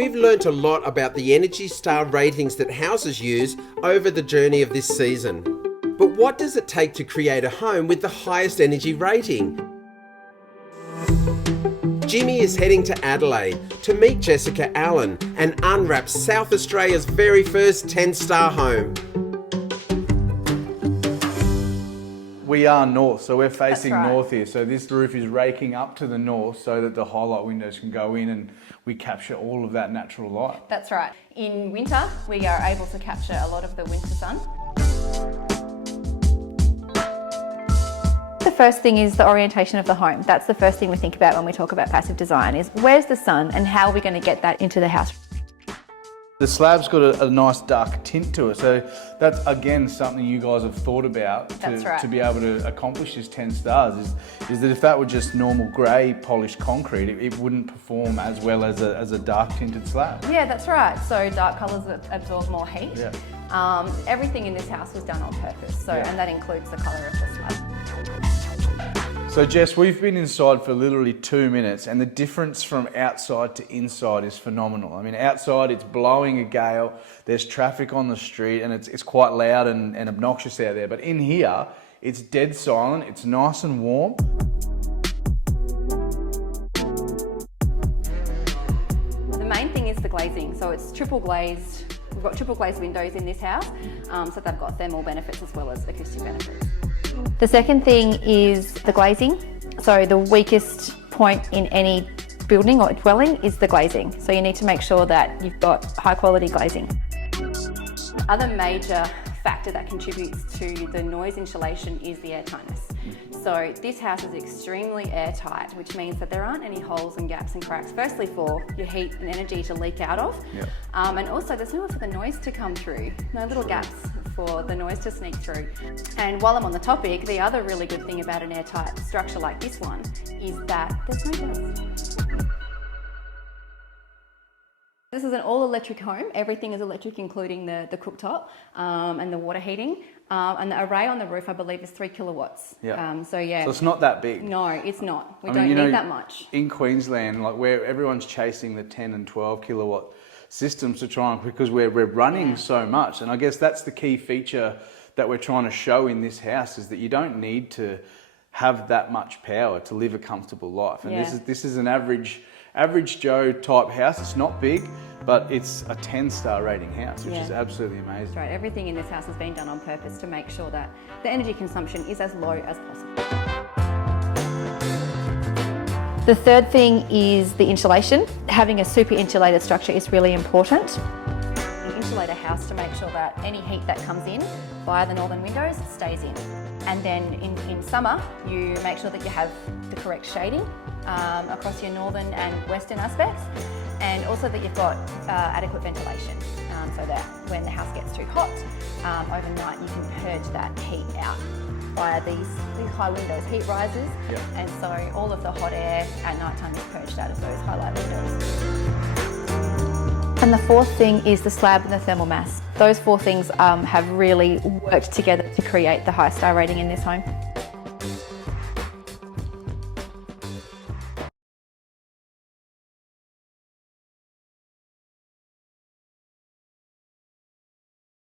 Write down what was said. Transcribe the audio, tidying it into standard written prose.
We've learnt a lot about the Energy Star ratings that houses use over the journey of this season. But what does it take to create a home with the highest energy rating? Jimmy is heading to Adelaide to meet Jessica Allen and unwrap South Australia's very first 10-star home. We are north, so we're facing That's right. north here. So this roof is raking up to the north so that the highlight windows can go in and we capture all of that natural light. That's right. In winter, we are able to capture a lot of the winter sun. The first thing is the orientation of the home. That's the first thing we think about when we talk about passive design is where's the sun and how are we going to get that into the house? The slab's got a nice dark tint to it, so that's again something you guys have thought about to be able to accomplish this 10 stars, is that if that were just normal grey polished concrete, it wouldn't perform as well as a dark tinted slab. Yeah, that's right. So dark colours absorb more heat. Yeah. Everything in this house was done on purpose, so and that includes the colour of the slab. So Jess, we've been inside for literally 2 minutes and the difference from outside to inside is phenomenal. I mean, outside it's blowing a gale, there's traffic on the street and it's quite loud and obnoxious out there. But in here, it's dead silent, it's nice and warm. The main thing is the glazing. So it's triple glazed. We've got triple glazed windows in this house, so they've got thermal benefits as well as acoustic benefits. The second thing is the glazing. So the weakest point in any building or dwelling is the glazing. So you need to make sure that you've got high quality glazing. The other major factor that contributes to the noise insulation is the airtightness. So this house is extremely airtight, which means that there aren't any holes and gaps and cracks, firstly for your heat and energy to leak out of, and also there's nowhere for the noise to come through, no little gaps for the noise to sneak through. And while I'm on the topic, the other really good thing about an airtight structure like this one is that there's no dust. This is an all-electric home. Everything is electric, including the cooktop and the water heating. And the array on the roof, I believe, is 3 kilowatts. So it's not that big. No, it's not. We don't need that much. In Queensland, like where everyone's chasing the 10 and 12 kilowatt systems to try and, because we're running so much. And I guess that's the key feature that we're trying to show in this house is that you don't need to have that much power to live a comfortable life. And this is an average Joe type house. It's not big, but it's a 10-star rating house, which is absolutely amazing. That's right. Everything in this house has been done on purpose to make sure that the energy consumption is as low as possible. The third thing is the insulation. Having a super insulated structure is really important. You insulate a house to make sure that any heat that comes in via the northern windows stays in. And then in summer, you make sure that you have the correct shading across your northern and western aspects, and also that you've got adequate ventilation so that when the house gets too hot overnight you can purge that heat out via these high windows, heat risers, and so all of the hot air at night time is purged out of those highlight windows. And the fourth thing is the slab and the thermal mass. Those four things have really worked together to create the high star rating in this home.